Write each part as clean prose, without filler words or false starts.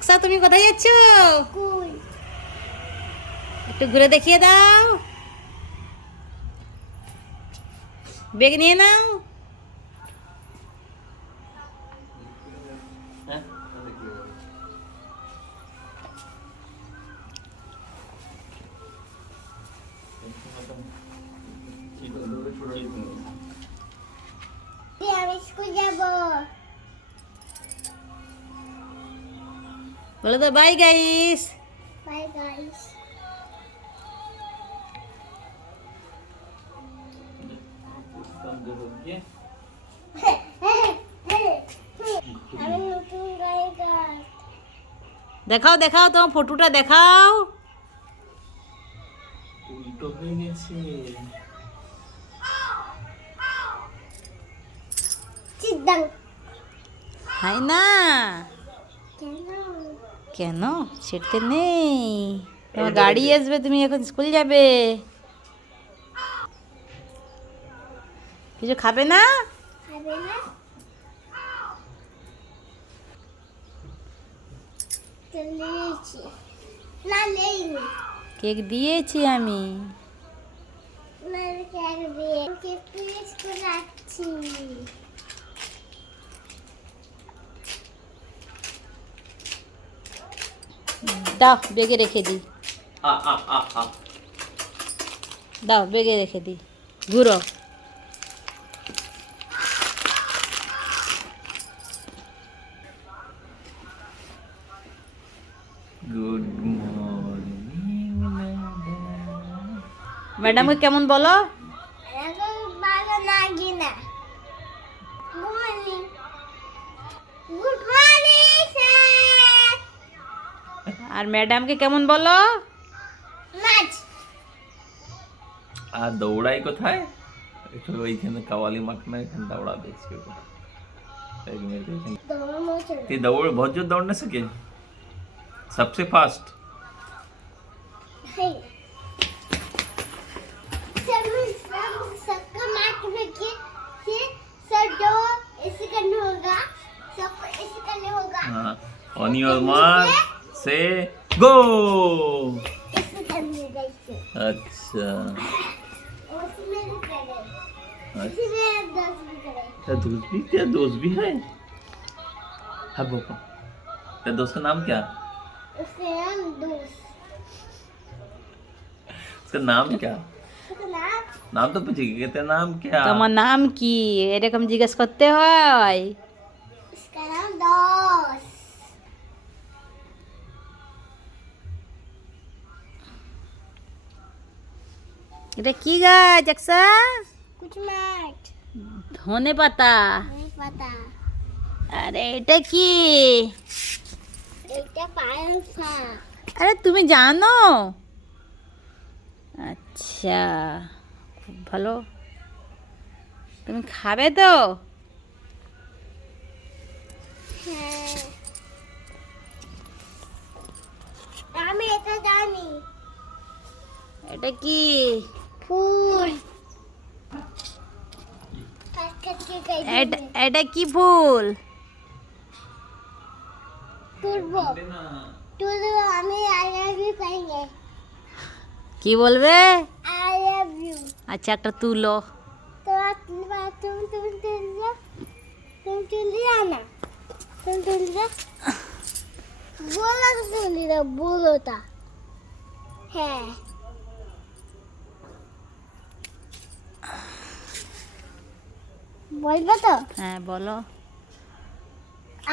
আকসা তুমি কোথায় যাচ্ছ? একটু ঘুরে দেখিয়ে দাও। ব্যাগ নিয়ে নাও। আমি স্কুল যাব। বলো তো বাই গাইস। Bye guys. আমি নতুন গায়িকা। দেখাও দেখাও তোমার ফটোটা দেখাও। উল্টো হয়ে গেছে। চিদ্দাং। হাই না কেন? কেন ছিটতে নেই? তোমার গাড়ি আসবে, তুমি এখন স্কুল যাবে। কিছু খাবে না? খাবে না? চলেছি। না নেইনি। কেক দিয়েছি আমি। না কেক দিয়ে কেক প্রেস করে রাখছি। দাও বেগে রেখে দিই। আ আ আ আ দাও বেগে রেখে দিই। ঘুরো। গুড মর্নিং ম্যাডামকে কেমন বলো? এখন ভালো লাগে না। Good morning. Good morning sir. আর ম্যাডামকে কেমন বলো? নাচ। আর দৌড়াই কোথায়? একটু ওইখানে কাওয়ালি মাখना এখানে दौड़ा दे इसके ऊपर एक मिनट दोनों चलो। ते दौड़ बहुत जोर दौड़ने सके सबसे फास्ट है। सबका मार्क रखिए कि सर जो ऐसे करना होगा, सबको ऐसे करने होगा। हाँ ऑन योर मार्क से गो ऐसे करने होगा इससे। अच्छा उसमें भी करे। अच्छा इसमें 10 भी करे। क्या दोस्त भी है हाँ पापा तेरे दोस्त का नाम क्या उसके नाम दोस्त। उसका नाम क्या उसका नाम नाम तो पूछेगी कि तेरा नाम क्या তোমার নাম কি এরকম জিজ্ঞেস করতে হয়? उसका नाम दोस्त। এটা কি গাছ আকসা? कुछ मत ধনে পাতা। नहीं पता। আরে এটা কি? এটা পায়সা। আরে তুমি জানো? আচ্ছা খুব ভালো। তুমি খাবে তো? হ্যাঁ আমি এটা জানি। এটা কি? ফুল। এটা কি ফুল? তুলবো তুলবো আমি আই লাভ ইউ কহেंगे। কি বলবে? I love you. আচ্ছা একটা তুলো। तो तुम तुल दिया। तुम तुल दिया ना। तुम तुल दिया। बोला तो तुल दिया बोलो था। है बोलबो तो। হ্যাঁ বলো।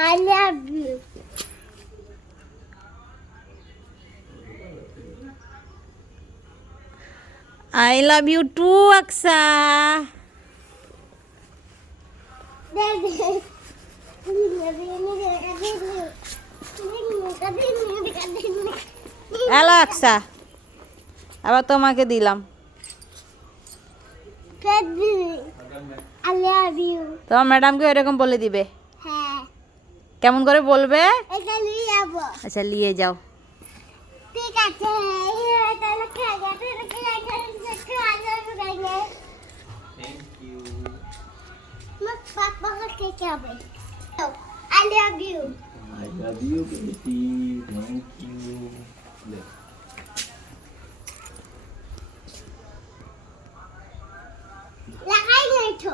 I love you. I love you too Aqsa. Hello Aqsa, আবার তোমাকে দিলাম। I love you. তোমার ম্যাডামকে এরকম বলে দিবে। হ্যাঁ কেমন করে বলবে? এটা নিয়ে যাবো। আচ্ছা নিয়ে যাও। ঠিক আছে তাহলে খেয়ে थैंक यू पापा का क्या হবে? I love you. I Love you, baby. Thank you. ले। लगाएंगे तो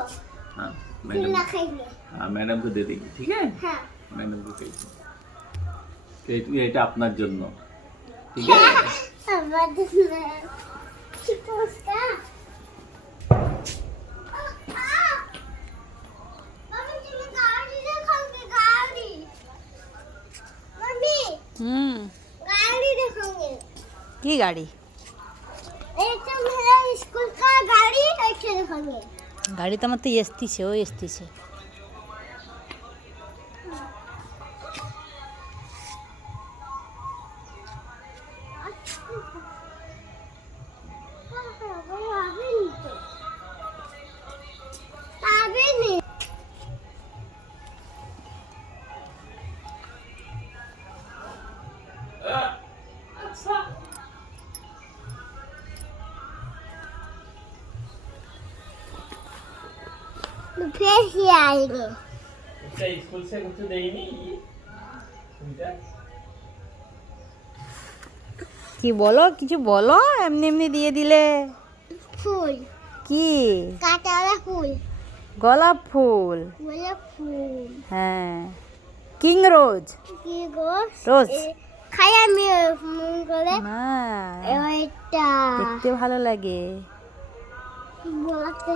हाँ फिर मैडम, लगाएंगे हाँ मैडम को दे देंगे, ठीक है? हाँ मैडम को कहिए, এটা আপনার জন্য, ঠিক আছে? আমাদের পোস্টা मम्मी तुम्हें गाड़ी दिखाऊंगी गाड़ी मम्मी गाड़ी दिखाऊंगी কি গাড়ি? एक तो मेरा स्कूल का गाड़ी ऐसे दिखाऊंगी গাড়ি তো আমার তো এসতিছে, ও এসতিছে। फिर ही आएंगे अच्छा स्कूल से कुछ देनी सुविधा কি বলো, কিছু বলো, এমনি এমনি দিয়ে দিলে। फूल কি? काटा वाला फूल গোলাপ ফুল। गोलाप फूल হ্যাঁ, কিং রোজ। কি গোস রোজ। খাই আমি মন করে না, এটা দেখতে ভালো লাগে। বলাতে